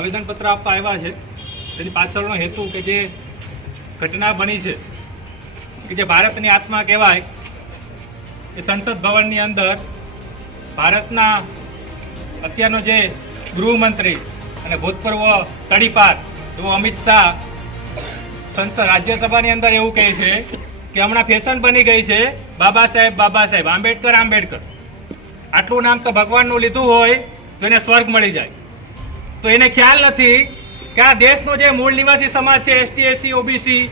આવેદનપત્ર આપવા આવ્યા છે તેની પાછળનો હેતુ કે જે ઘટના બની છે કે જે ભારતની આત્મા કહેવાય એ સંસદ ભવનની અંદર ભારતના અત્યારનો જે ગૃહમંત્રી અને ભૂતપૂર્વ તડીપાર એવો અમિત શાહ સંસદ રાજ્યસભાની અંદર એવું કહે છે કે હમણાં ફેશન બની ગઈ છે બાબા સાહેબ આંબેડકર આટલું નામ તો ભગવાનનું લીધું હોય તો એને સ્વર્ગ મળી જાય, તો એને ખ્યાલ નથી કે આ દેશનો જે મૂળ નિવાસી સમાજ છે એસટી એસસી ઓબીસી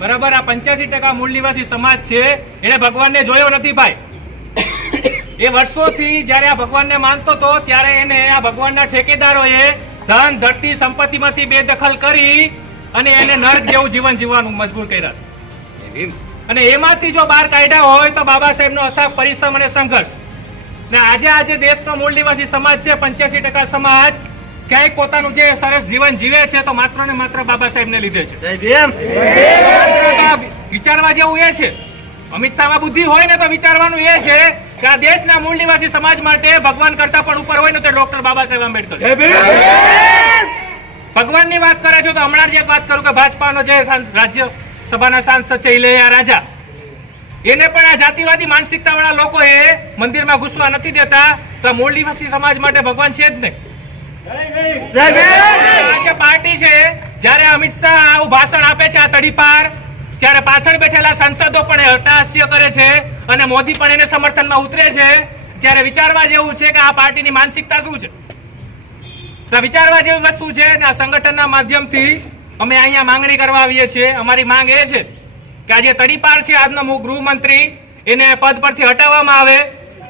બરાબર આ 85% મૂળ નિવાસી સમાજ છે એને ભગવાનને જોયો નથી ભાઈ. એ વર્ષોથી જ્યારે આ ભગવાનને માનતો હતો ત્યારે એને આ ભગવાનના ઠેકેદારોએ ધન ધરતી સંપત્તિમાંથી બેદખલ કરી અને એને નર્ક જેવું જીવન જીવવાનું મજબૂર કર્યા અને એમાંથી જો બહાર કાઢ્યા હોય તો બાબા સાહેબનો અથાગ પરિશ્રમ અને સંઘર્ષ ને આજે દેશનો મૂળ નિવાસી સમાજ છે 85% સમાજ ક્યાંક પોતાનું જે સરસ જીવન જીવે છે તો માત્ર ને માત્ર બાબા સાહેબને લીધે છે. વિચારવા જેવું એ છે, અમિત શાહમાં બુદ્ધિ હોય ને તો વિચારવાનું એ છે કે આ દેશના મૂળ નિવાસી સમાજ માટે ભગવાન કરતા પણ ઉપર હોય ને તો ડોક્ટર બાબા સાહેબ આંબેડકર. ભગવાનની વાત કરે છે તો હમણાં જ એક વાત કરું કે ભાજપાનો જે રાજ્યસભાના સાંસદ છે ઇલૈયા રાજા એને પણ આ જાતિવાદી માનસિકતા વાળા લોકોએ મંદિરમાં ઘૂસવા નથી દેતા, તો મૂળ નિવાસી સમાજ માટે ભગવાન છે જ નહીં. જે પાર્ટી છે જ્યારે અમિત શાહ આવું ભાષણ આપે છે આ તડીપાર ત્યારે પાછળ બેઠેલા સાંસદો પણ હતાહાસ્ય કરે છે અને મોદી પણ એને સમર્થનમાં ઉતરે છે. ત્યારે વિચારવા જેવું છે કે આ પાર્ટીની માનસિકતા શું છે. તો વિચારવા જેવી વસ્તુ છે ને આ સંગઠનના માધ્યમથી અમે અહીંયા માંગણી કરવા આવીએ છીએ. અમારી માંગ એ છે કે આ જે તડીપાર છે આજનો ગૃહમંત્રી એને પદ પરથી હટાવવામાં આવે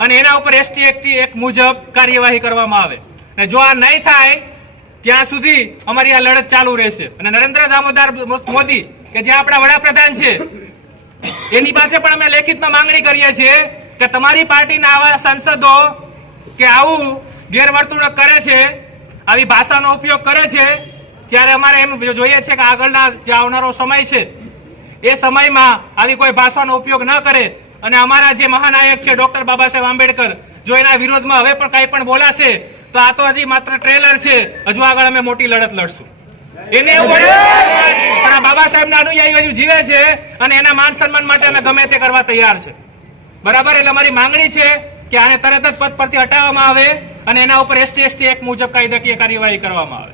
અને એના ઉપર એસટી એક્ટ મુજબ કાર્યવાહી કરવામાં આવે ને જો આ નહીં થાય ત્યાં સુધી અમારી આ લડત ચાલુ રહેશે. અને નરેન્દ્ર દામોદર મોદી કે જે આપણા વડાપ્રધાન છે એની પાસે પણ અમે લેખિતમાં માંગણી કરીએ છીએ કે તમારી પાર્ટીના આવા સાંસદો કે આવું ગેરવર્તણૂક કરે છે, આવી ભાષાનો ઉપયોગ કરે છે, ત્યારે અમારે એમ જોઈએ છે કે આગળના જે આવનારો સમય છે એ સમયમાં આવી કોઈ ભાષાનો ઉપયોગ ન કરે અને અમારા જે મહાનાયક છે ડોક્ટર બાબા સાહેબ આંબેડકર જો એના વિરોધમાં હવે પણ કંઈ પણ બોલાશે તો આ તો હજી માત્ર ટ્રેલર છે, હજુ આગળ અમે મોટી લડત લડશું. એને એવું પણ આ બાબા સાહેબના અનુયાયીઓ હજુ જીવે છે અને એના માન સન્માન માટે અમે ગમે તે કરવા તૈયાર છે. બરાબર, એટલે અમારી માંગણી છે કે આને તરત જ પદ પરથી હટાવવામાં આવે અને એના ઉપર એસટી એક્ટ મુજબ કાયદાકીય કાર્યવાહી કરવામાં આવે.